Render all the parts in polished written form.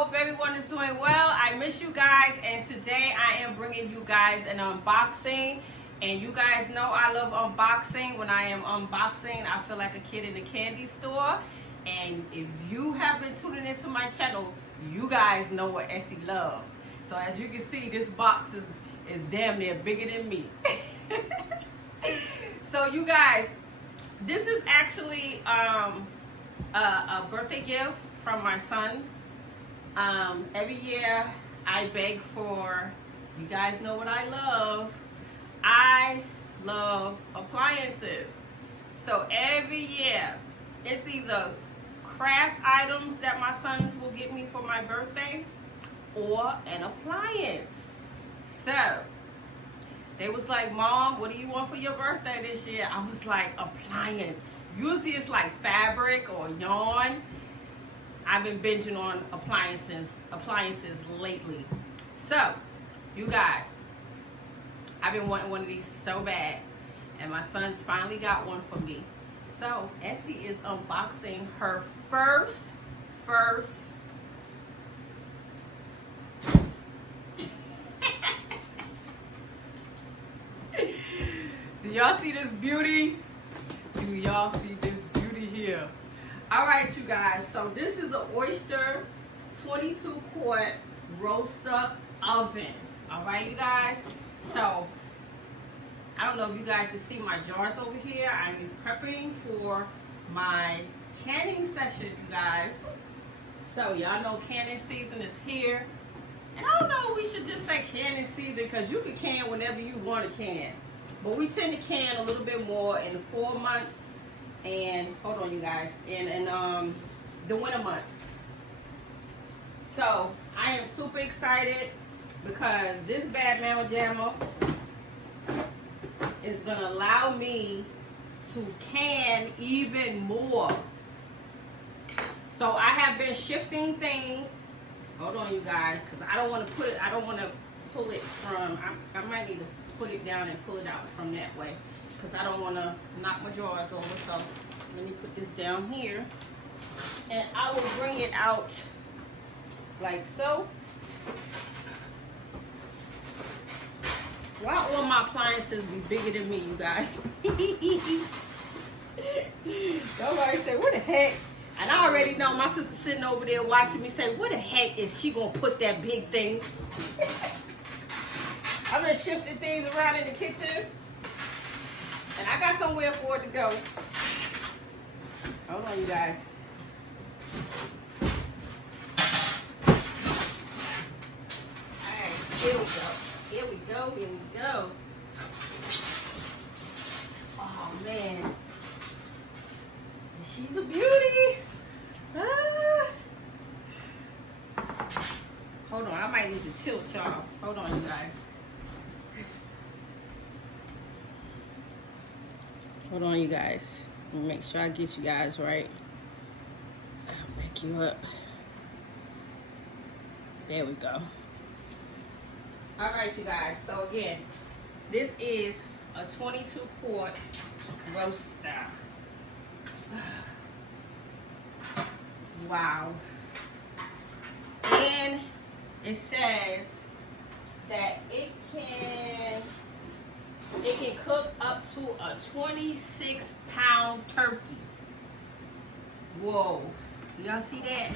hope everyone is doing well. I miss you guys, and today I am bringing you guys an unboxing. And you guys know I love unboxing. When I am unboxing, I feel like a kid in a candy store. And if you have been tuning into my channel, you guys know what Essie loves. So as you can see, this box is damn near bigger than me. So you guys, this is actually a birthday gift from my sons. Every year I beg for, you guys know what I love. I love appliances. So every year it's either craft items that my sons will get me for my birthday or an appliance. So they was like, Mom, what do you want for your birthday this year? I was like, appliance. Usually it's like fabric or yarn. I've been binging on appliances lately. So, you guys, I've been wanting one of these so bad, and my sons finally got one for me. So, Essie is unboxing her first. Do y'all see this beauty? Do y'all see this beauty here? All right, you guys. So this is an Oyster 22-quart roaster oven. All right, you guys. So I don't know if you guys can see my jars over here. I'm prepping for my canning session, you guys. So y'all know canning season is here. And I don't know if we should just say canning season, because you can can whenever you want to can. But we tend to can a little bit more in the 4 months and, hold on you guys, in the winter months. So I am super excited because this bad mama jamma is gonna allow me to can even more. So I have been shifting things. Hold on you guys, because I don't want to pull it from, I might need to put it down and pull it out from that way, because I don't want to knock my drawers over. So let me put this down here, and I will bring it out like so. Why all my appliances be bigger than me, you guys? Somebody say, what the heck? And I already know my sister sitting over there watching me say, what the heck is she gonna put that big thing? I've been shifting things around in the kitchen, and I got somewhere for it to go. Hold on, you guys. Alright, here we go. Here we go, here we go. Oh, man. She's a beauty. Ah. Hold on, I might need to tilt y'all. Hold on, you guys. Hold on, you guys. Let me make sure I get you guys right. I'll back you up. There we go. All right, you guys. So again, this is a 22-quart roaster. Wow. And it says that it can cook up to a 26-pound turkey. Whoa. Y'all see that?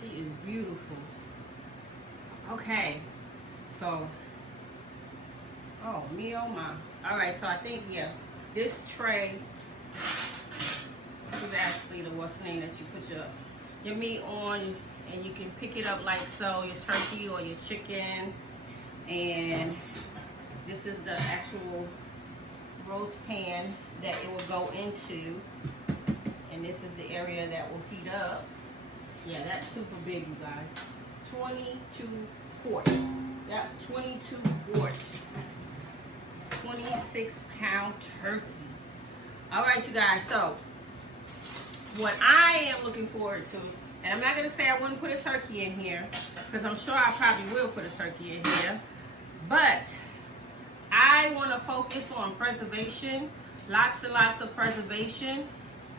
She is beautiful. Okay. So, oh, me oh my. All right, so I think, yeah, this tray is actually the what's the name that you put your meat on, and you can pick it up like so, your turkey or your chicken. And this is the actual roast pan that it will go into, and this is the area that will heat up. Yeah, that's super big, you guys. 22 quart. Yep, 22 quart. 26-pound turkey. All right, you guys. So what I am looking forward to, and I'm not gonna say I wouldn't put a turkey in here, because I'm sure I probably will put a turkey in here, but I want to focus on preservation, lots and lots of preservation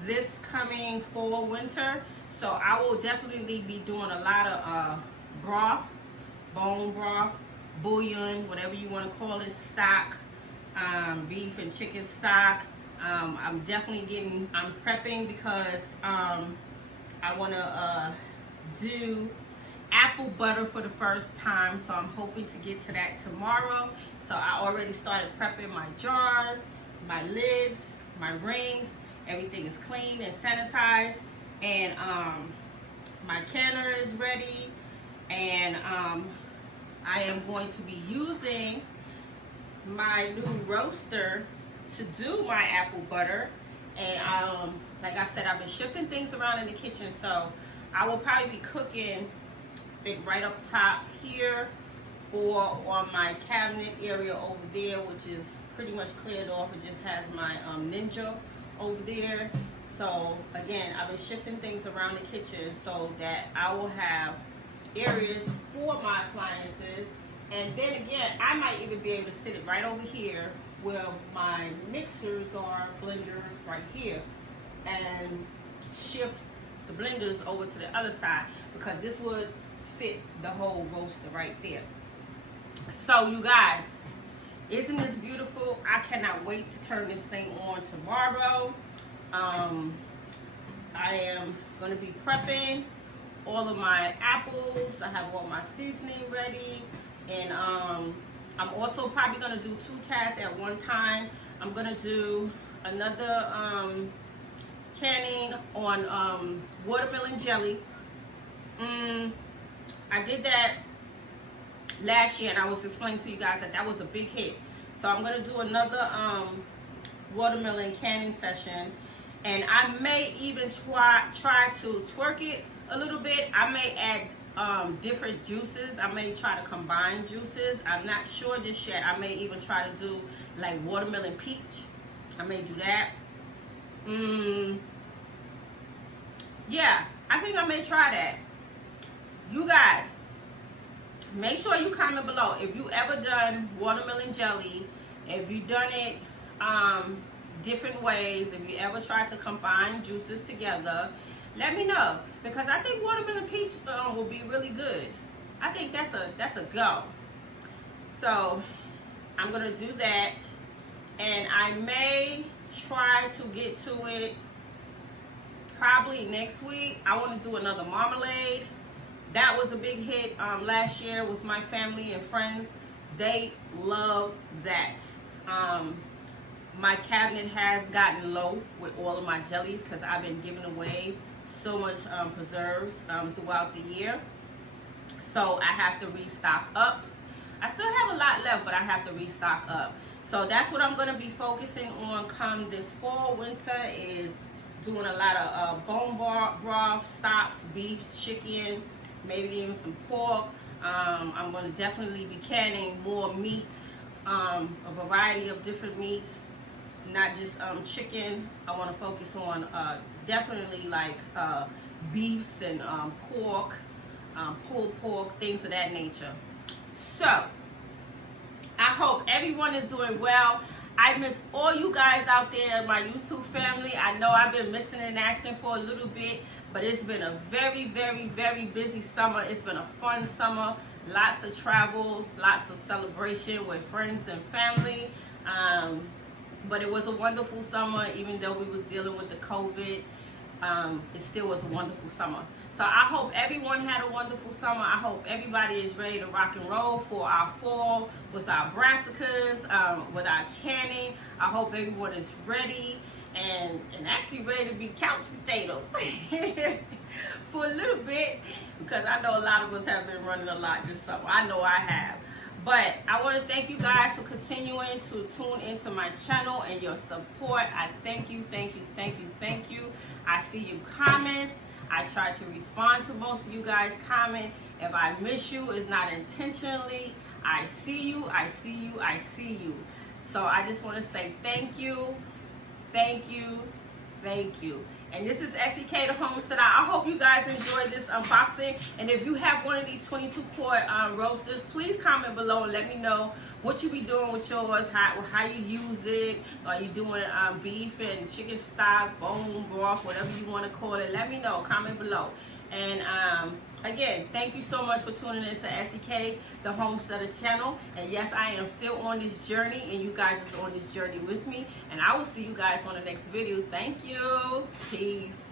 this coming fall, winter. So I will definitely be doing a lot of broth, bone broth, bouillon, whatever you want to call it, stock, beef and chicken stock. I'm prepping because I want to do apple butter for the first time, so I'm hoping to get to that tomorrow. So I already started prepping my jars, my lids, my rings. Everything is clean and sanitized, and my canner is ready, and I am going to be using my new roaster to do my apple butter. And like I said, I've been shifting things around in the kitchen, so I will probably be cooking it right up top here or on my cabinet area over there, which is pretty much cleared off. It just has my Ninja over there. So again, I've been shifting things around the kitchen so that I will have areas for my appliances. And then again, I might even be able to sit it right over here where my mixers are, blenders right here, and shift the blenders over to the other side, because this would fit the whole roaster right there. So you guys, isn't this beautiful? I cannot wait to turn this thing on tomorrow. I am going to be prepping all of my apples. I have all my seasoning ready, and I'm also probably going to do 2 tasks at one time. I'm going to do another canning on watermelon jelly. I did that last year, and I was explaining to you guys that that was a big hit. So I'm going to do another watermelon canning session, and I may even try to twerk it a little bit. I may add different juices. I may try to combine juices. I'm not sure just yet. I may even try to do like watermelon peach. I may do that. Yeah, I think I may try that. You guys, make sure you comment below if you ever done watermelon jelly, if you done it different ways, if you ever tried to combine juices together. Let me know, because I think watermelon peach will be really good. I think that's a go. So I'm gonna do that, and I may try to get to it probably next week. I want to do another marmalade. That was a big hit last year with my family and friends. They love that. My cabinet has gotten low with all of my jellies because I've been giving away so much preserves throughout the year. So I have to restock up. I still have a lot left, but I have to restock up. So that's what I'm going to be focusing on come this fall, winter, is doing a lot of bone broth, stocks, beef, chicken, maybe even some pork. I'm going to definitely be canning more meats, a variety of different meats, not just chicken. I want to focus on definitely like beefs and pork, pulled pork, things of that nature. So I hope everyone is doing well. I miss all you guys out there, my YouTube family. I know I've been missing in action for a little bit, but it's been a very, very, very busy summer. It's been a fun summer. Lots of travel, lots of celebration with friends and family. But it was a wonderful summer, even though we was dealing with the COVID. It still was a wonderful summer. So I hope everyone had a wonderful summer. I hope everybody is ready to rock and roll for our fall with our brassicas, with our canning. I hope everyone is ready and actually ready to be couch potatoes for a little bit, because I know a lot of us have been running a lot this summer. I know I have. But I want to thank you guys for continuing to tune into my channel and your support. I thank you, thank you, thank you, thank you. I see you comments. I try to respond to most of you guys' comment. If I miss you, it's not intentionally. I see you, I see you, I see you. So I just want to say thank you, thank you, thank you. And this is SEK the Homesteaddah. I hope you guys enjoyed this unboxing. And if you have one of these 22-quart roasters, please comment below and let me know what you be doing with yours, how you use it. Are you doing beef and chicken stock, bone broth, whatever you want to call it? Let me know. Comment below. And again, thank you so much for tuning in to SEK the Homesteaddah channel. And yes, I am still on this journey, and you guys are on this journey with me. And I will see you guys on the next video. Thank you. Peace.